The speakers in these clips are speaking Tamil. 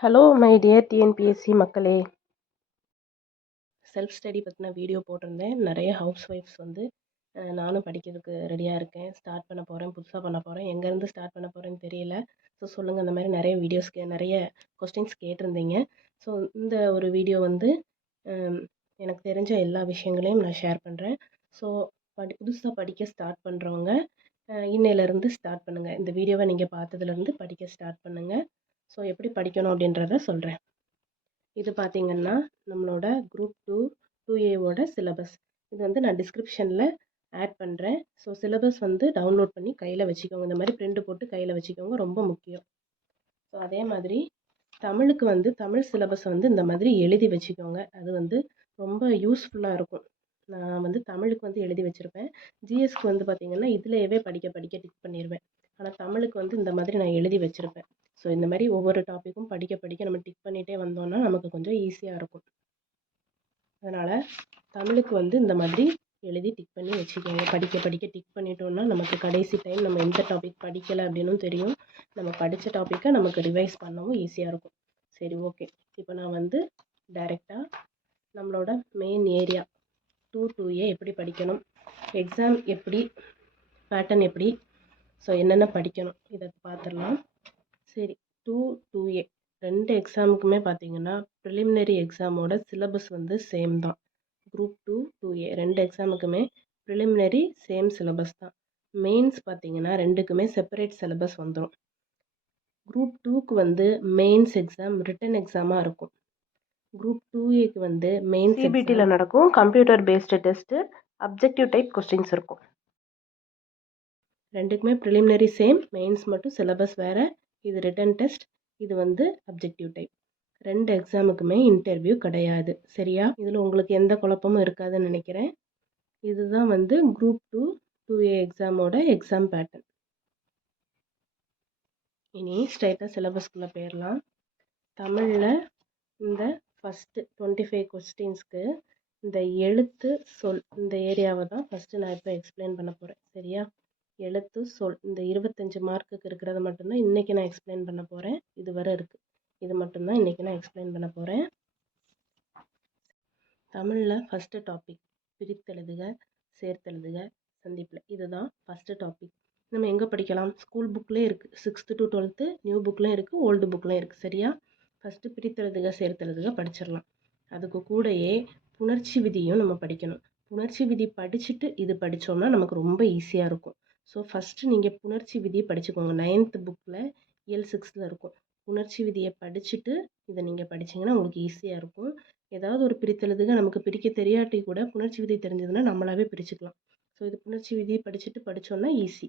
ஹலோ மை டியர் டிஎன்பிஎஸ்சி மக்களே. செல்ஃப் ஸ்டடி பற்றின வீடியோ போட்டிருந்தேன். நிறைய ஹவுஸ் ஒய்ஃப்ஸ் வந்து நானும் படிக்கிறதுக்கு ரெடியாக இருக்கேன், ஸ்டார்ட் பண்ண போகிறேன், புதுசாக பண்ண போகிறேன், எங்கேருந்து ஸ்டார்ட் பண்ண போகிறேன்னு தெரியல. ஸோ சொல்லுங்கள், அந்த மாதிரி நிறைய நிறைய கொஸ்டின்ஸ் கேட்டிருந்தீங்க. ஸோ இந்த ஒரு வீடியோ வந்து எனக்கு தெரிஞ்ச எல்லா விஷயங்களையும் நான் ஷேர் பண்ணுறேன். ஸோ புதுசாக படிக்க ஸ்டார்ட் பண்ணுறவங்க இன்னையிலேருந்து ஸ்டார்ட் பண்ணுங்கள். இந்த வீடியோவை நீங்கள் பார்த்ததுலேருந்து படிக்க ஸ்டார்ட் பண்ணுங்கள். ஸோ எப்படி படிக்கணும் அப்படின்றத சொல்கிறேன். இது பார்த்திங்கன்னா நம்மளோட குரூப் 2A சிலபஸ். இது வந்து நான் டிஸ்கிரிப்ஷனில் ஆட் பண்ணுறேன். ஸோ சிலபஸ் வந்து டவுன்லோட் பண்ணி கையில் வச்சுக்கோங்க. இந்த மாதிரி பிரிண்ட் போட்டு கையில் வச்சுக்கோங்க, ரொம்ப முக்கியம். ஸோ அதே மாதிரி தமிழுக்கு வந்து தமிழ் சிலபஸ் வந்து இந்த மாதிரி எழுதி வச்சுக்கோங்க. அது வந்து ரொம்ப யூஸ்ஃபுல்லாக இருக்கும். நான் வந்து தமிழுக்கு வந்து எழுதி வச்சுருப்பேன். ஜிஎஸ்க்கு வந்து பார்த்திங்கன்னா இதிலேயே படிக்க டிக் பண்ணிடுவேன். ஆனால் தமிழுக்கு வந்து இந்த மாதிரி நான் எழுதி வச்சுருப்பேன். ஸோ இந்த மாதிரி ஒவ்வொரு டாப்பிக்கும் படிக்க நம்ம டிக் பண்ணிகிட்டே வந்தோம்னா நமக்கு கொஞ்சம் ஈஸியாக இருக்கும். அதனால் தமிழுக்கு வந்து இந்த மாதிரி எழுதி டிக் பண்ணி வச்சுக்கோங்க. படிக்க டிக் பண்ணிட்டோம்னா நமக்கு கடைசி டைம் நம்ம எந்த டாபிக் படிக்கலை அப்படின்னும் தெரியும். நம்ம படித்த டாப்பிக்கை நமக்கு ரிவைஸ் பண்ணவும் ஈஸியாக இருக்கும். சரி, ஓகே. இப்போ நான் வந்து டைரெக்டாக நம்மளோட மெயின் ஏரியா 2A எப்படி படிக்கணும், எக்ஸாம் எப்படி, பேட்டர்ன் எப்படி, ஸோ என்னென்ன படிக்கணும் இதை பார்த்துடலாம். சரி, 2A ரெண்டு எக்ஸாமுக்குமே பார்த்தீங்கன்னா ப்ரிலிமினரி எக்ஸாமோட சிலபஸ் வந்து சேம் தான். குரூப் 2A ரெண்டு எக்ஸாமுக்குமே ப்ரிலிமினரி சேம் சிலபஸ் தான். மெயின்ஸ் பார்த்தீங்கன்னா ரெண்டுக்குமே செப்பரேட் சிலபஸ் வந்துடும். குரூப் 2க்கு வந்து மெயின்ஸ் எக்ஸாம் ரிட்டன் எக்ஸாமாக இருக்கும். குரூப் 2Aக்கு வந்து மெயின்ஸ் சிபிடியில் நடக்கும். Computer based test, objective type questions இருக்கும். ரெண்டுக்குமே ப்ரிலிமினரி சேம், மெயின்ஸ் மட்டும் சிலபஸ் வேறு. இது ரிட்டன் டெஸ்ட், இது வந்து அப்ஜெக்டிவ் டைப். ரெண்டு எக்ஸாமுக்குமே இன்டர்வியூ கிடையாது. சரியா? இதில் உங்களுக்கு எந்த குழப்பமும் இருக்காதுன்னு நினைக்கிறேன். இதுதான் வந்து குரூப் 2A எக்ஸாமோட எக்ஸாம் பேட்டர்ன். இனி ஸ்ட்ரைட்டாக சிலபஸ்குள்ளே போயிடலாம். தமிழில் இந்த ஃபஸ்ட்டு 25 கொஸ்டின்ஸ்க்கு இந்த எழுத்து சொல் இந்த ஏரியாவை தான் ஃபஸ்ட்டு நான் இப்போ எக்ஸ்பிளைன் பண்ண போகிறேன். சரியா? எழுத்து சொல் இந்த 25 மார்க்குக்கு இருக்கிறத மட்டும்தான் இன்றைக்கி நான் எக்ஸ்பிளைன் பண்ண போகிறேன். இது வரை இருக்குது. இது மட்டும்தான் இன்றைக்கி நான் எக்ஸ்பிளைன் பண்ண போகிறேன். தமிழில் ஃபஸ்ட்டு டாபிக் பிரித்தெழுதுக, சேர்த்தெழுதுக, சந்திப்பில். இதுதான் ஃபஸ்ட்டு டாபிக். நம்ம எங்கே படிக்கலாம்? ஸ்கூல் புக்லேயே இருக்குது. 6th to 12th நியூ புக்லேயும் இருக்குது, ஓல்டு புக்லேயும் இருக்குது. சரியா? ஃபஸ்ட்டு பிரித்தெழுதுக, சேர்த்தெழுதுக படிச்சிடலாம். அதுக்கு கூடயே புணர்ச்சி விதியும் நம்ம படிக்கணும். புணர்ச்சி விதி படிச்சுட்டு இது படித்தோம்னா நமக்கு ரொம்ப ஈஸியாக இருக்கும். ஸோ ஃபஸ்ட்டு நீங்கள் புணர்ச்சி விதியை படிச்சுக்கோங்க. 9th புக்கில் இயல் 6ல் இருக்கும். புணர்ச்சி விதியை படிச்சுட்டு இதை நீங்கள் படிச்சிங்கன்னா உங்களுக்கு ஈஸியாக இருக்கும். ஏதாவது ஒரு பிரித்தெழுதுக நமக்கு பிரிக்க தெரியாட்டி கூட புணர்ச்சி விதி தெரிஞ்சதுன்னா நம்மளாவே பிரிச்சுக்கலாம். ஸோ இது புணர்ச்சி விதியை படித்தோன்னா ஈஸி.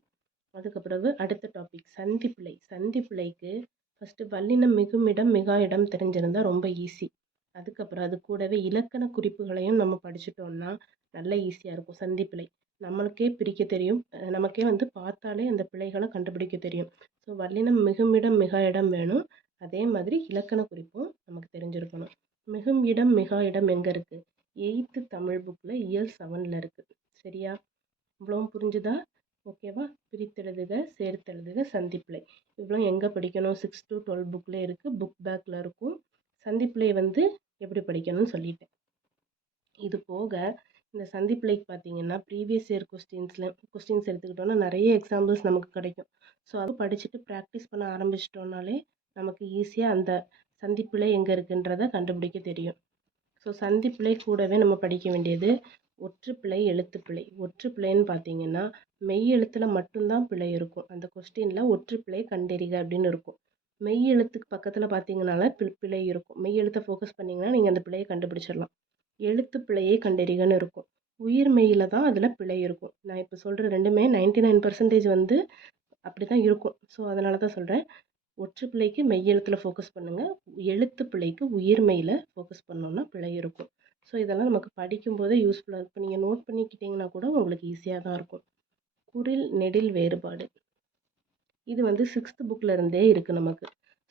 அதுக்கப்புறவு அடுத்த டாபிக் சந்திப்பிழை. சந்திப்பிழைக்கு ஃபஸ்ட்டு வல்லினம் மிகுமிடம் மிகா இடம் தெரிஞ்சிருந்தால் ரொம்ப ஈஸி. அதுக்கப்புறம் அது கூடவே இலக்கண குறிப்புகளையும் நம்ம படிச்சிட்டோம்னா நல்லா ஈஸியாக இருக்கும். சந்திப்பிழை நம்மளுக்கே பிரிக்க தெரியும், நமக்கே வந்து பார்த்தாலே அந்த பிழைகளை கண்டுபிடிக்க தெரியும். ஸோ வல்லினம் மிகுமிடம் மிகா இடம் வேணும். அதே மாதிரி இலக்கண குறிப்பும் நமக்கு தெரிஞ்சிருக்கணும். மிகும் இடம் மிகா இடம் எங்கே இருக்குது? 8th தமிழ் புக்கில் இயல் 7ல் இருக்குது. சரியா? இவ்வளோ புரிஞ்சுதா? ஓகேவா? பிரித்தெழுதுக, சேர்த்தெழுதுக, சந்திப்பிழை இவ்வளோ எங்கே படிக்கணும்? 6 to 12 புக்கில் இருக்குது, புக் பேக்கில் இருக்கும். சந்திப்பிழை வந்து எப்படி படிக்கணும்னு சொல்லிட்டேன். இது போக இந்த சந்திப்பிழைக்கு பார்த்தீங்கன்னா ப்ரீவியஸ் இயர் கொஸ்டின்ஸ் எடுத்துக்கிட்டோன்னா நிறைய எக்ஸாம்பிள்ஸ் நமக்கு கிடைக்கும். ஸோ அது படிச்சுட்டு ப்ராக்டிஸ் பண்ண ஆரம்பிச்சிட்டோம்னாலே நமக்கு ஈஸியாக அந்த சந்திப்பிழை எங்கே இருக்குன்றதை கண்டுபிடிக்க தெரியும். ஸோ சந்திப்பிழை கூடவே நம்ம படிக்க வேண்டியது ஒற்றுப்பிழை, எழுத்துப்பிழை. ஒற்றுப்பிழைன்னு பார்த்தீங்கன்னா மெய் எழுத்தில் மட்டும்தான் பிழை இருக்கும். அந்த கொஸ்டினில் ஒற்றுப்பிழை கண்டறிக அப்படின்னு இருக்கும். மெய் எழுத்துக்கு பக்கத்தில் பார்த்தீங்கன்னால பிழை இருக்கும். மெய் எழுத்தை ஃபோக்கஸ் பண்ணிங்கன்னா நீங்கள் அந்த பிழையை கண்டுபிடிச்சிடலாம். எழுத்து பிழையை கண்டறிகன்னு இருக்கும். உயிர் மெய்யில் தான் அதில் பிழை இருக்கும். நான் இப்போ சொல்கிற ரெண்டுமே 99% வந்து அப்படி தான் இருக்கும். ஸோ அதனால தான் சொல்கிறேன், ஒற்று பிழைக்கு மெய் எழுத்தில் ஃபோக்கஸ் பண்ணுங்கள், எழுத்து பிழைக்கு உயிர் மெய்யில் ஃபோக்கஸ் பண்ணோன்னா பிழை இருக்கும். ஸோ இதெல்லாம் நமக்கு படிக்கும்போதே யூஸ்ஃபுல்லாக இருக்கும். நீங்கள் நோட் பண்ணிக்கிட்டிங்கன்னா கூட உங்களுக்கு ஈஸியாக தான் இருக்கும். குறில் நெடில் வேறுபாடு இது வந்து 6th புக்கில் இருந்தே இருக்குது நமக்கு.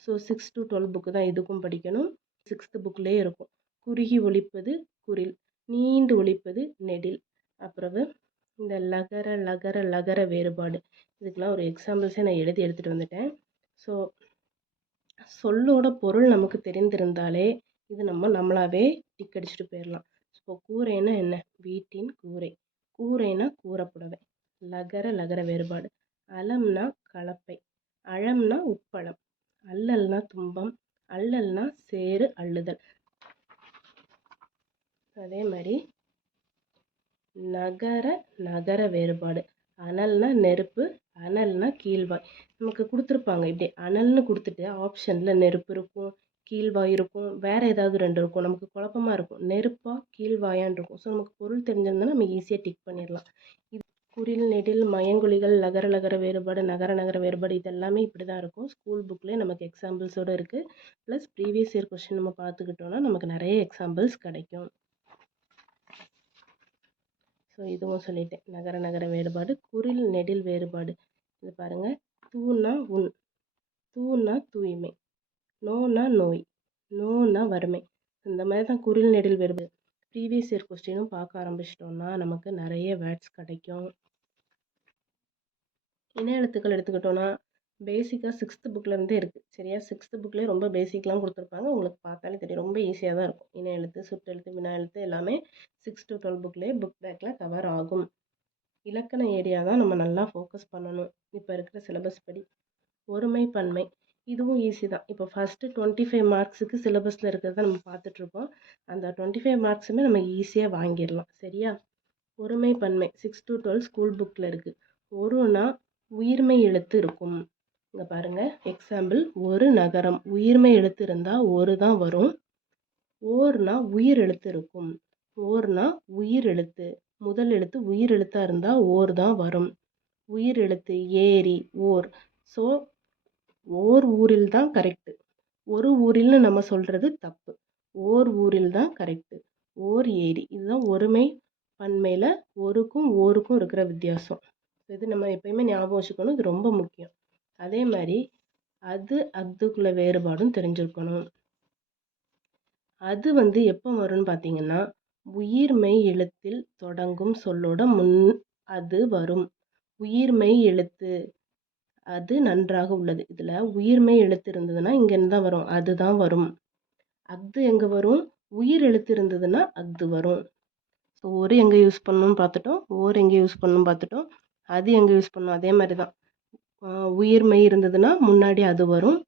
ஸோ 6 to 12 புக்கு தான் இதுக்கும் படிக்கணும். 6th புக்லேயே இருக்கும். குறுகி ஒலிப்பது குறில், நீண்டு ஒலிப்பது நெடில். அப்புறம் இந்த லகர லகர லகர வேறுபாடு இதுக்கெலாம் ஒரு எக்ஸாம்பிள்ஸே நான் எழுதி எடுத்துகிட்டு வந்துட்டேன். ஸோ சொல்லோட பொருள் நமக்கு தெரிந்திருந்தாலே இது நம்மளாவே டிக் அடிச்சுட்டு போயிடலாம். ஸோ கூரைன்னா என்ன? வீட்டின் கூரை. கூரைனா கூரைப்புடவை. லகர வேறுபாடு. அலம்னா கலப்பை. அழம்னா உப்பளம். அல்லல்னா துன்பம். அல்லல்னா சேறு அள்ளுதல். அதே மாதிரி நகர வேறுபாடு. அனல்னா நெருப்பு. அனல்னா கீழ்வாய். நமக்கு கொடுத்துருப்பாங்க இப்படி அனல்னு கொடுத்துட்டு ஆப்ஷனில் நெருப்பு இருக்கும், கீழ்வாய் இருக்கும், வேறு ஏதாவது 2 இருக்கும். நமக்கு குழப்பமா இருக்கும். நெருப்பா கீழ்வாயான்னு இருக்கும். ஸோ நமக்கு பொருள் தெரிஞ்சிருந்தா நம்ம ஈஸியாக டிக் பண்ணிடலாம். இது குறில், நெடில், மயங்கொலிகள், லகர வேறுபாடு, நகர வேறுபாடு இது எல்லாமே இப்படி தான் இருக்கும். ஸ்கூல் புக்லேயே நமக்கு எக்ஸாம்பிள்ஸோடு இருக்குது. ப்ளஸ் ப்ரீவியஸ் இயர் கொஸ்டின் நம்ம பார்த்துக்கிட்டோன்னா நமக்கு நிறைய எக்ஸாம்பிள்ஸ் கிடைக்கும். ஸோ இதுவும் சொல்லிட்டேன். நகர வேறுபாடு. குறில், நெடில் வேறுபாடு. இது பாருங்கள். தூனா உன். தூனா தூய்மை. நோனா நோய். நோனா வறுமை. இந்த மாதிரி தான் குறில், நெடில் வேறுபாடு. ப்ரீவியஸ் இயர் கொஸ்டினும் பார்க்க ஆரம்பிச்சிட்டோம்னா நமக்கு நிறைய வேர்ட்ஸ் கிடைக்கும். இன எழுத்துக்கள் எடுத்துக்கிட்டோன்னா பேசிக்காக 6th புக்லேருந்தே இருக்குது. சரியா? 6th புக்லேயே ரொம்ப பேசிக்லாம் கொடுத்துருப்பாங்க. உங்களுக்கு பார்த்தாலே தெரியும். ரொம்ப ஈஸியாக தான் இருக்கும். இன எழுத்து, சுட்டெழுத்து, வினா எழுத்து எல்லாமே 6 to 12 புக்லேயே புக் பேக்கில் கவர் ஆகும். இலக்கண ஏரியா தான் நம்ம நல்லா ஃபோக்கஸ் பண்ணணும் இப்போ இருக்கிற சிலபஸ் படி. ஒருமை பன்மை இதுவும் ஈஸி தான். இப்போ ஃபஸ்ட்டு 25 மார்க்ஸுக்கு சிலபஸில் இருக்கிறத நம்ம பார்த்துட்ருக்கோம். அந்த 25 மார்க்ஸுமே நம்ம ஈஸியாக வாங்கிடலாம். சரியா? ஒருமை பன்மை 6 to 12 ஸ்கூல் புக்கில் இருக்குது. ஒருனா உயிர்மை எழுத்து இருக்கும். இங்கே பாருங்கள். எக்ஸாம்பிள், ஒரு நகரம். உயிர்மை எழுத்து இருந்தால் ஒரு தான் வரும். ஓர்னா உயிர் எழுத்து இருக்கும். ஓர்னா உயிர் எழுத்து. முதல் எழுத்து உயிர் எழுத்தாக இருந்தால் ஓர் தான் வரும். உயிர் எழுத்து ஏரி, ஓர். ஸோ ஓர் ஊரில் தான் கரெக்டு. ஒரு ஊரில்னு நம்ம சொல்கிறது தப்பு. ஓர் ஊரில் தான் கரெக்டு. ஓர் ஏரி. இதுதான் ஒருமை பன்மையில் ஒருக்கும் ஓருக்கும் இருக்கிற வித்தியாசம். இது நம்ம எப்பயுமே ஞாபகம் வச்சுக்கணும். இது ரொம்ப முக்கியம். அதே மாதிரி அதுக்குள்ள வேறுபாடும் தெரிஞ்சிருக்கணும். அது எப்போ வரும்னு பார்த்தீங்கன்னா உயிர்மெய் எழுத்தில் தொடங்கும் சொல்லோட முன் அது வரும். உயிர்மெய் எழுத்து அது நன்றாக உள்ளது. இதில் உயிர்மெய் எழுத்து இருந்ததுன்னா இங்கேருந்து தான் வரும். அதுதான் வரும். அஃது எங்கே வரும்? உயிர் எழுத்து இருந்ததுன்னா அஃது வரும். ஸோ ஒரு எங்கே யூஸ் பண்ணணும்னு பார்த்துட்டோம். ஓர் எங்கே யூஸ் பண்ணணும்னு பார்த்துட்டோம். அது எங்கே யூஸ் பண்ணணும் அதே மாதிரி தான். உயிர்மெய் இருந்ததுன்னா முன்னாடி அது வரும்.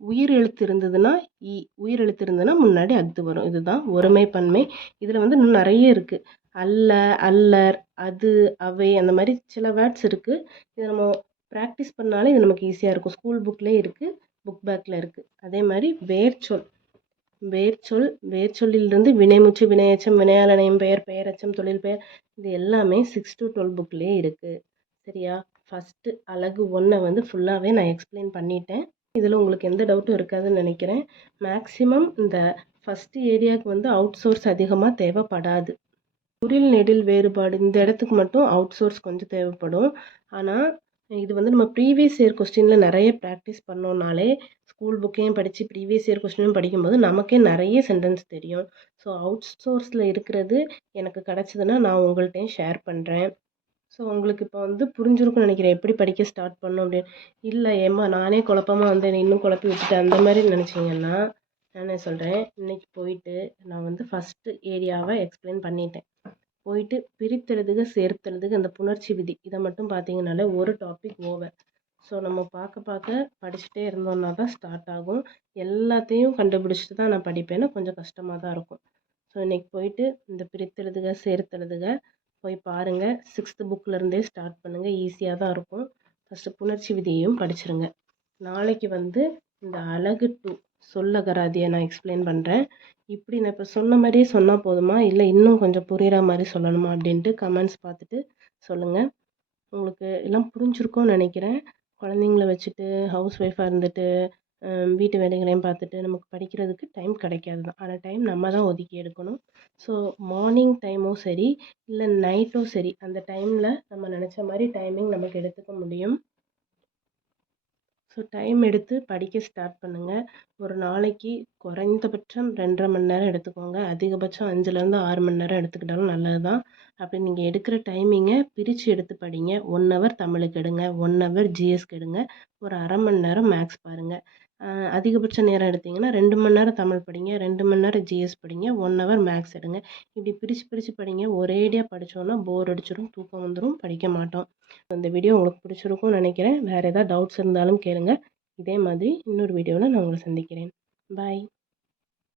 உயிர் எழுத்து இருந்ததுன்னா உயிர் எழுத்து இருந்ததுன்னா முன்னாடி அஃது வரும். இதுதான் ஒருமை பன்மை. இதில் இன்னும் நிறைய இருக்குது. அல்ல, அல்லர், அது, அவை அந்த மாதிரி சில வேர்ட்ஸ் இருக்குது. இதை நம்ம ப்ராக்டிஸ் பண்ணாலே இது நமக்கு ஈஸியாக இருக்கும். ஸ்கூல் புக்லேயே இருக்குது, புக் பேக்கில் இருக்குது. அதே மாதிரி வேர்ச்சொல். வேர்ச்சொல்லிலிருந்து வினைமுற்று, வினையெச்சம், வினையாளனையும் பெயர், பெயரெச்சம், தொழில் பெயர் இது எல்லாமே 6 to 12 புக்லேயே இருக்குது. சரியா? ஃபஸ்ட்டு அலகு 1 ஃபுல்லாகவே நான் எக்ஸ்பிளைன் பண்ணிட்டேன். இதில் உங்களுக்கு எந்த டவுட்டும் இருக்காதுன்னு நினைக்கிறேன். மேக்ஸிமம் இந்த ஃபஸ்ட்டு ஏரியாவுக்கு அவுட் சோர்ஸ் அதிகமாக தேவைப்படாது. குறில், நெடில் வேறுபாடு இந்த இடத்துக்கு மட்டும் அவுட் சோர்ஸ் கொஞ்சம் தேவைப்படும். ஆனால் இது நம்ம ப்ரீவியஸ் இயர் கொஸ்டினில் நிறைய ப்ராக்டிஸ் பண்ணோம்னாலே ஸ்கூல் புக்கையும் படித்து ப்ரீவியஸ் இயர் கொஸ்டினும் படிக்கும்போது நமக்கே நிறைய சென்டென்ஸ் தெரியும். ஸோ அவுட் சோர்ஸில் இருக்கிறது எனக்கு கிடச்சிதுன்னா நான் உங்கள்கிட்டையும் ஷேர் பண்ணுறேன். ஸோ உங்களுக்கு இப்போ புரிஞ்சிருக்கும்னு நினைக்கிறேன் எப்படி படிக்க ஸ்டார்ட் பண்ணணும் அப்படின்னு. இல்லை ஏம்மா நானே குழப்பமாக இன்னும் குழப்பி விட்டுட்டேன் அந்த மாதிரி நினச்சிங்கன்னா நான் சொல்கிறேன். இன்றைக்கி போயிட்டு நான் ஃபஸ்ட்டு ஏரியாவை எக்ஸ்பிளைன் பண்ணிட்டேன். போயிட்டு பிரித்தெழுதுக, சேர்த்தெழுதுக, அந்த புணர்ச்சி விதி இதை மட்டும் பார்த்தீங்கன்னாலே ஒரு டாபிக் ஓவர். ஸோ நம்ம பார்க்க படிச்சுட்டே இருந்தோம்னா தான் ஸ்டார்ட் ஆகும். எல்லாத்தையும் கண்டுபிடிச்சிட்டு தான் நான் படிப்பேன்னா கொஞ்சம் கஷ்டமாக தான் இருக்கும். ஸோ இன்றைக்கி போயிட்டு இந்த பிரித்தெழுதுக, சேர்த்தெழுதுக போய் பாருங்கள். 6th புக்கிலேருந்தே ஸ்டார்ட் பண்ணுங்கள். ஈஸியாக தான் இருக்கும். ஃபஸ்ட்டு புணர்ச்சி விதியையும் படிச்சிருங்க. நாளைக்கு இந்த அலகு 2 சொல்லகராதியை நான் எக்ஸ்பிளைன் பண்ணுறேன். இப்படி நான் இப்போ சொன்ன மாதிரியே சொன்னால் போதுமா, இல்லை இன்னும் கொஞ்சம் புரிகிற மாதிரி சொல்லணுமா அப்படின்ட்டு கமெண்ட்ஸ் பார்த்துட்டு சொல்லுங்கள். உங்களுக்கு எல்லாம் புரிஞ்சிருக்கும்னு நினைக்கிறேன். குழந்தைங்கள வச்சுட்டு ஹவுஸ் ஒய்ஃபாக இருந்துட்டு வீட்டு வேலைகளையும் பார்த்துட்டு நமக்கு படிக்கிறதுக்கு டைம் கிடைக்காது தான். ஆனால் டைம் நம்ம தான் ஒதுக்கி எடுக்கணும். ஸோ மார்னிங் டைமும் சரி இல்லை நைட்டும் சரி அந்த டைமில் நம்ம நினச்ச மாதிரி டைமிங் நமக்கு எடுத்துக்க முடியும். ஸோ டைம் எடுத்து படிக்க ஸ்டார்ட் பண்ணுங்கள். ஒரு நாளைக்கு குறைந்தபட்சம் 2.5 மணி நேரம் எடுத்துக்கோங்க. அதிகபட்சம் 5லேருந்து 6 மணி நேரம் எடுத்துக்கிட்டாலும் நல்லது தான். அப்படி நீங்கள் எடுக்கிற டைமிங்கை பிரித்து எடுத்து படிங்க. 1 ஹவர் தமிழுக்கு எடுங்க, 1 ஹவர் ஜிஎஸ்க்கு எடுங்க, ஒரு 1/2 மணி நேரம் மேக்ஸ் பாருங்கள். அதிகபட்ச நேரம் எடுத்தீங்கன்னா 2 மணி நேரம் தமிழ் படிங்க, 2 மணி நேரம் ஜிஎஸ் படிங்க, 1 ஹவர் மேக்ஸ் எடுங்க. இப்படி பிரித்து பிரித்து படிங்க. ஒரேடியாக படித்தோன்னா போர் அடிச்சிடும், தூக்கம் வந்துடும், படிக்க மாட்டோம். இந்த வீடியோ உங்களுக்கு பிடிச்சிருக்கும்னு நினைக்கிறேன். வேறு ஏதாவது டவுட்ஸ் இருந்தாலும் கேளுங்க. இதே மாதிரி இன்னொரு வீடியோவில் நான் உங்களை சந்திக்கிறேன். பாய்.